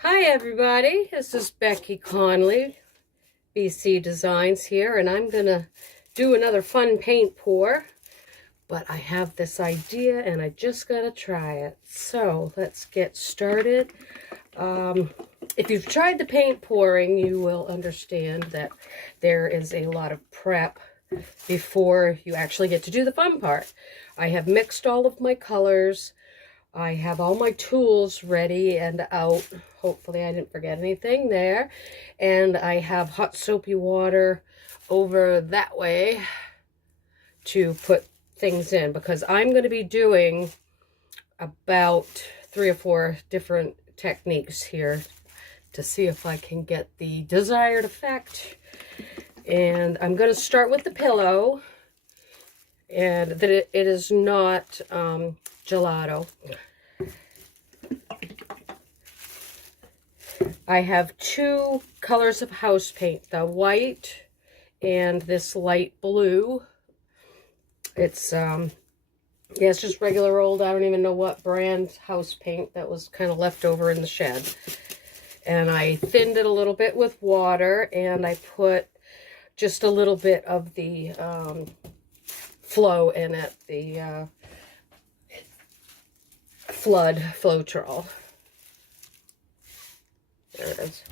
Hi everybody, this is Becky Conley, BC Designs here, and I'm gonna do another fun paint pour, but I have this idea and I just gotta try it. So let's get started. If you've tried the paint pouring, you will understand that there is a lot of prep before you actually get to do the fun part. I have mixed all of my colors. I have all my tools ready and out. Hopefully I didn't forget anything there. And I have hot soapy water over that way to put things in, because I'm going to be doing about 3 or 4 different techniques here to see if I can get the desired effect. And I'm going to start with the pillow, and that it is not gelato. I have 2 colors of house paint, the white and this light blue. It's it's just regular old, I don't even know what brand house paint that was kind of left over in the shed. And I thinned it a little bit with water, and I put just a little bit of the flow in it, the Flood Floetrol. There it is.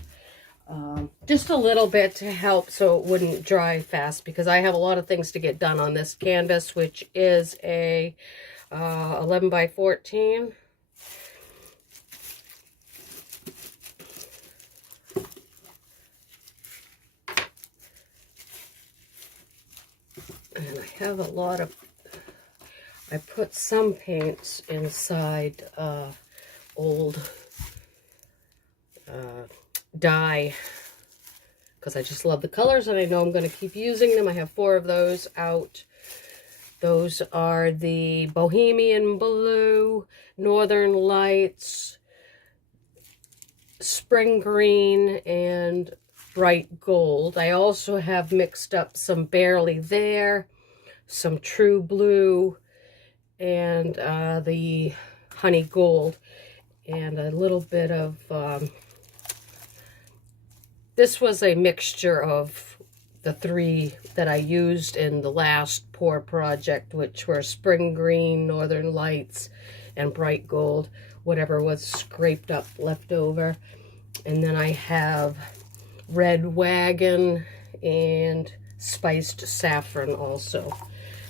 Just a little bit to help so it wouldn't dry fast, because I have a lot of things to get done on this canvas, which is a 11 by 14. And I have a lot of, I put some paints inside old dye, because I just love the colors and I know I'm going to keep using them. I have 4 of those out. Those are the Bohemian Blue, Northern Lights, Spring Green, and Bright Gold. I also have mixed up some Barely There, some True Blue, and the Honey Gold, and a little bit of this was a mixture of the 3 that I used in the last pour project, which were Spring Green, Northern Lights, and Bright Gold, whatever was scraped up left over. And then I have Red Wagon and Spiced Saffron also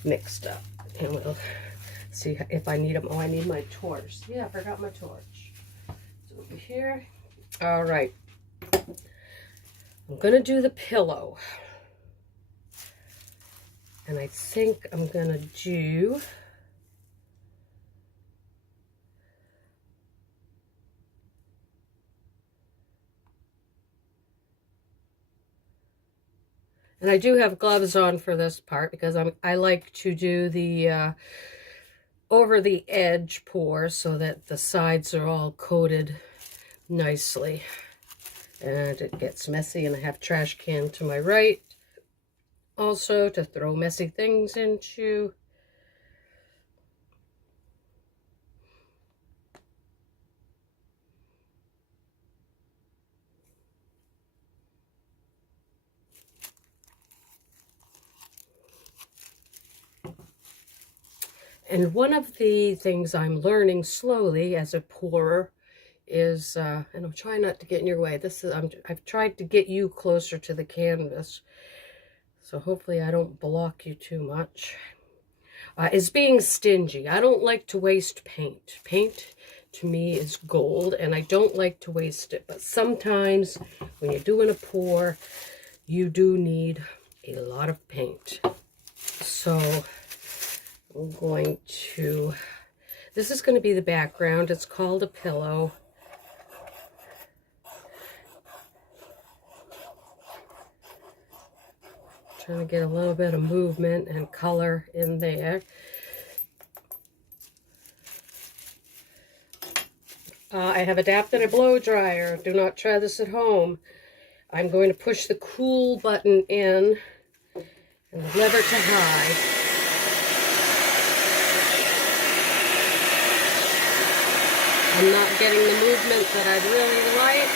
mixed up. And we'll see if I need them. Oh, I need my torch. Yeah, I forgot my torch. It's over here. All right. I'm going to do the pillow. And I think I'm going to do and I do have gloves on for this part, because I like to do the over the edge pour so that the sides are all coated nicely. And it gets messy, and I have trash can to my right also to throw messy things into. And one of the things I'm learning slowly as a pourer is, and I'm trying not to get in your way. This is, I've tried to get you closer to the canvas, so hopefully I don't block you too much. Is being stingy. I don't like to waste paint. Paint to me is gold, and I don't like to waste it. But sometimes when you're doing a pour, you do need a lot of paint. So I'm going to, this is going to be the background. It's called a pillow. Trying to get a little bit of movement and color in there. I have adapted a blow dryer. Do not try this at home. I'm going to push the cool button in and the lever to high. I'm not getting the movement that I'd really like.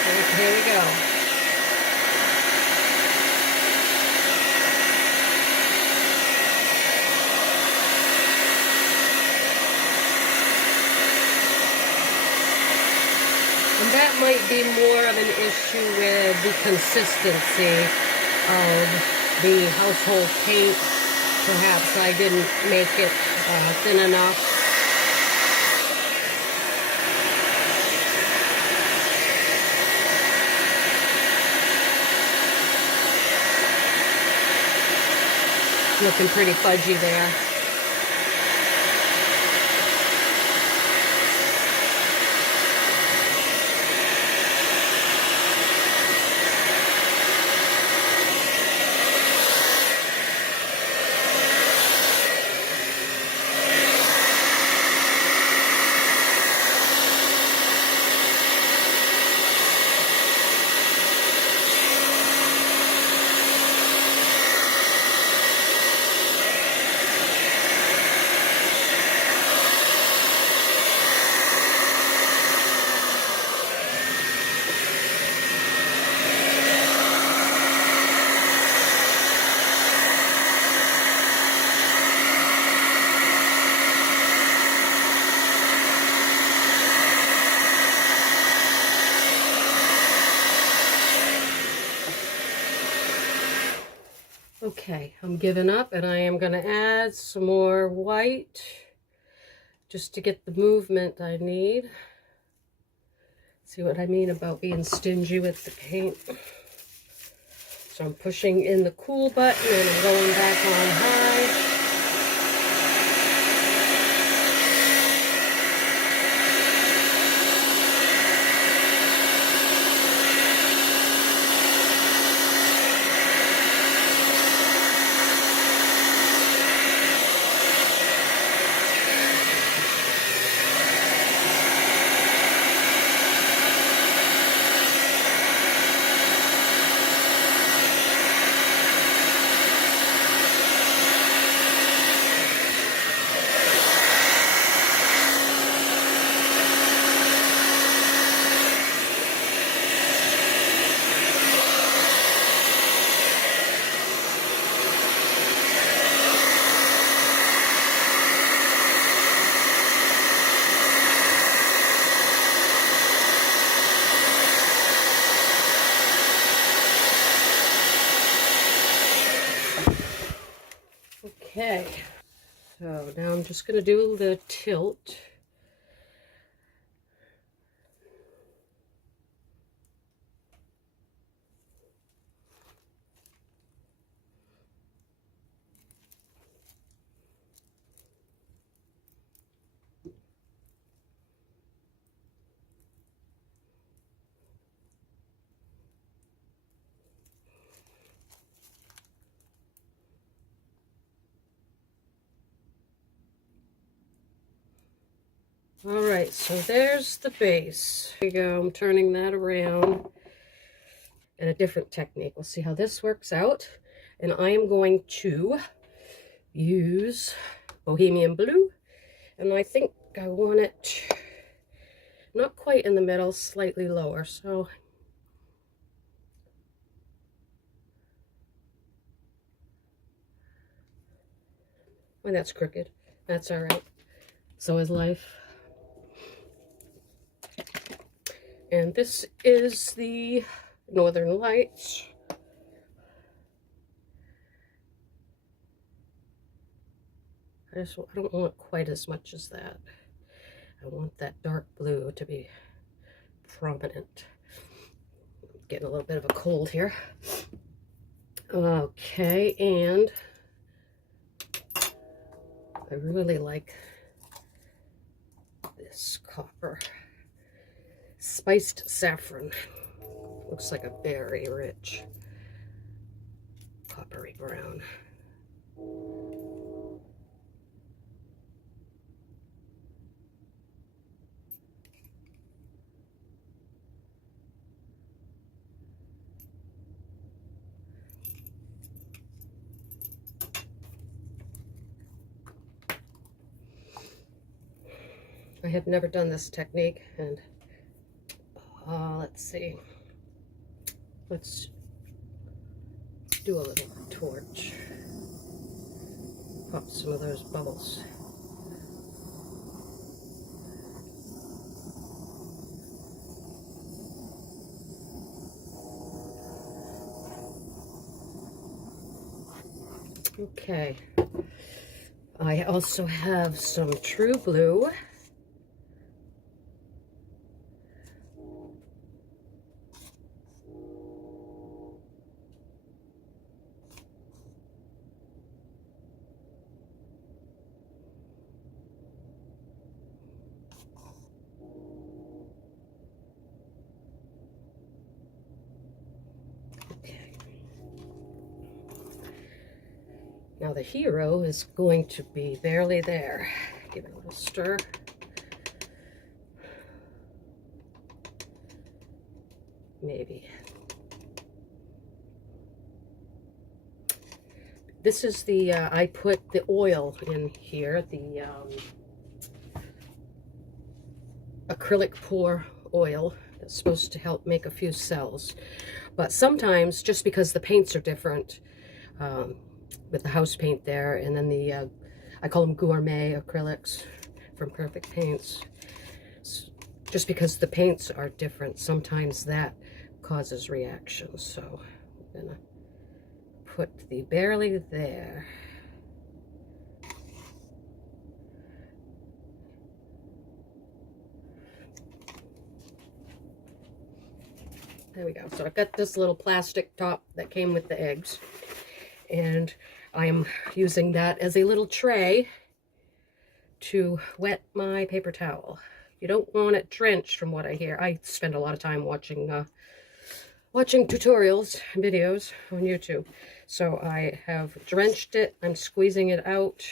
So here we go. And that might be more of an issue with the consistency of the household paint. Perhaps I didn't make it thin enough. Looking pretty fudgy there. Okay, I'm giving up and I am going to add some more white just to get the movement I need. See what I mean about being stingy with the paint? So I'm pushing in the cool button and I'm going back on high. Okay, so now I'm just going to do the tilt. All right, so there's the base. There you go, I'm turning that around in a different technique. We'll see how this works out. And I am going to use Bohemian Blue. And I think I want it not quite in the middle, slightly lower. So well, that's crooked. That's all right. So is life. And this is the Northern Lights. I don't want quite as much as that. I want that dark blue to be prominent. Getting a little bit of a cold here. Okay, and I really like this copper. Spiced saffron. Looks like a very rich coppery brown. I have never done this technique, and let's see. Let's do a little torch. Pop some of those bubbles. Okay. I also have some True Blue. Okay. Now the hero is going to be barely there. Give it a little stir. Maybe. This is the, I put the oil in here, the acrylic pour oil. It's supposed to help make a few cells. But sometimes, just because the paints are different, with the house paint there, and then the, I call them gourmet acrylics from Perfect Paints. Just because the paints are different, sometimes that causes reactions. So I'm gonna put the barely there. There we go. So I've got this little plastic top that came with the eggs, and I'm using that as a little tray to wet my paper towel. You don't want it drenched, from what I hear. I spend a lot of time watching tutorials, videos on YouTube. So I have drenched it. I'm squeezing it out.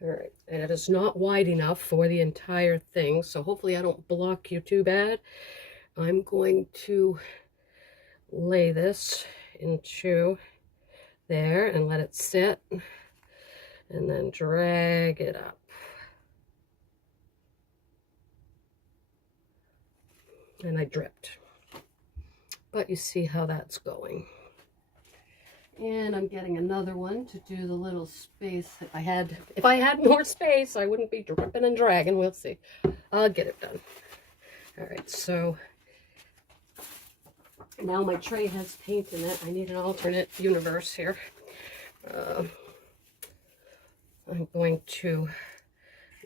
All right, and it is not wide enough for the entire thing, so hopefully I don't block you too bad. I'm going to lay this into there and let it sit, and then drag it up. And I dripped, but you see how that's going. And I'm getting another one to do the little space that I had. If I had more space, I wouldn't be dripping and dragging. We'll see. I'll get it done. All right, so now my tray has paint in it. I need an alternate universe here. I'm going to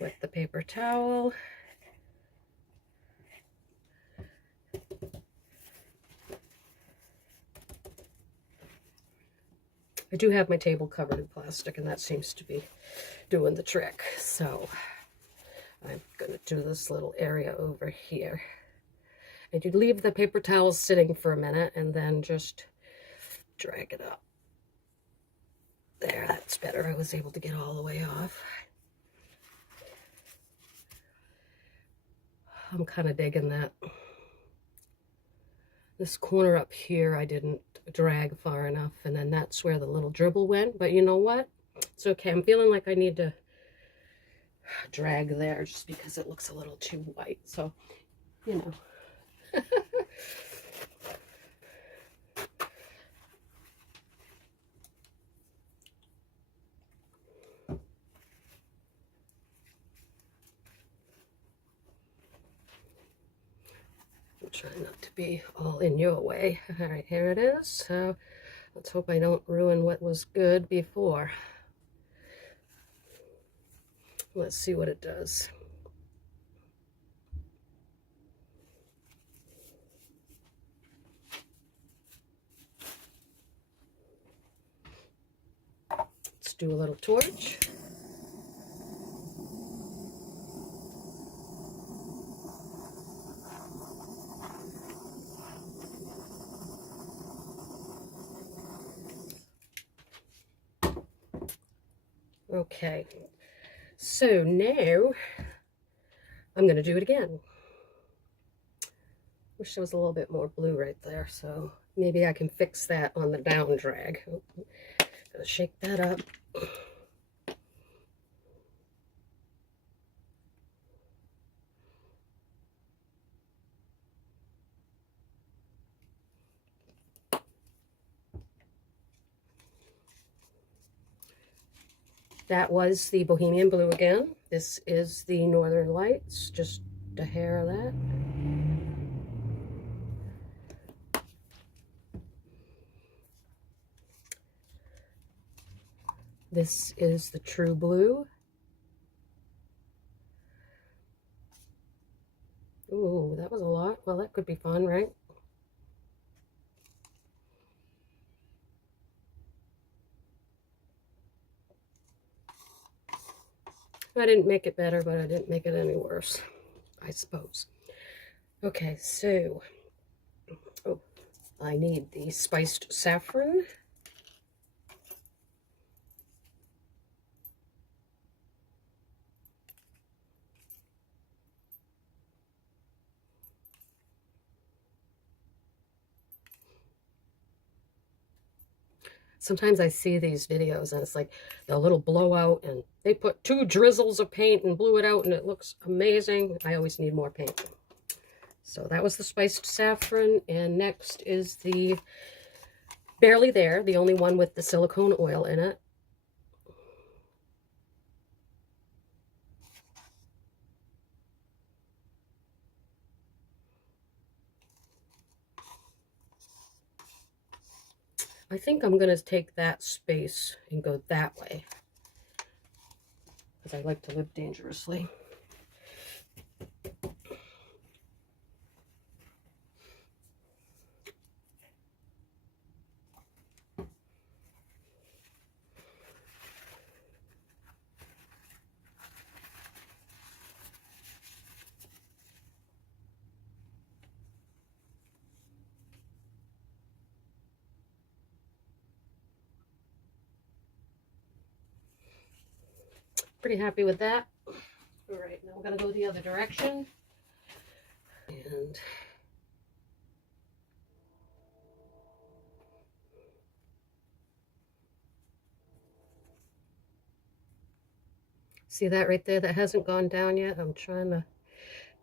wet the paper towel. I do have my table covered in plastic, and that seems to be doing the trick. So I'm going to do this little area over here. And you leave the paper towel sitting for a minute and then just drag it up. There, that's better. I was able to get all the way off. I'm kind of digging that. This corner up here, I didn't drag far enough, and then that's where the little dribble went. But you know what? It's okay. I'm feeling like I need to drag there just because it looks a little too white. So, you know. I'm trying not to be all in your way. All right, here it is. So let's hope I don't ruin what was good before. Let's see what it does. Let's do a little torch. Okay, so now I'm going to do it again. Wish there was a little bit more blue right there, so maybe I can fix that on the down drag. Gonna shake that up. That was the Bohemian Blue again. This is the Northern Lights, just a hair of that. This is the True Blue. Ooh, that was a lot. Well, that could be fun, right? I didn't make it better, but I didn't make it any worse, I suppose. Okay, so, oh, I need the spiced saffron. Sometimes I see these videos and it's like the little blowout and they put 2 drizzles of paint and blew it out and it looks amazing. I always need more paint. So that was the spiced saffron, and next is the Barely There, the only one with the silicone oil in it. I think I'm going to take that space and go that way, because I like to live dangerously. Pretty happy with that. All right, now we're going to go the other direction. And see that right there? That hasn't gone down yet. I'm trying to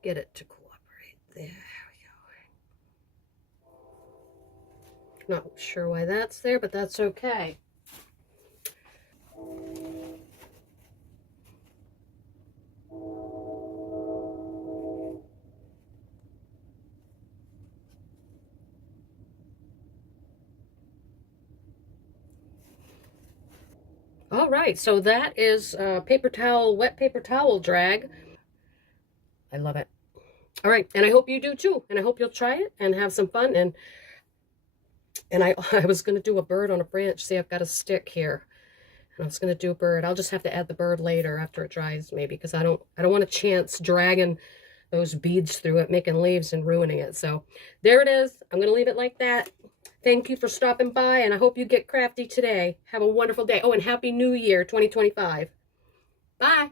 get it to cooperate. There we go. Not sure why that's there, but that's okay. All right, so that is paper towel, wet paper towel drag. I love it. All right, and I hope you do too, and I hope you'll try it and have some fun. And I was going to do a bird on a branch. See, I've got a stick here, and I was going to do a bird. I'll just have to add the bird later after it dries, maybe, because I don't want a chance dragging those beads through it, making leaves and ruining it. So there it is. I'm going to leave it like that. Thank you for stopping by, and I hope you get crafty today. Have a wonderful day. Oh, and Happy New Year 2025. Bye.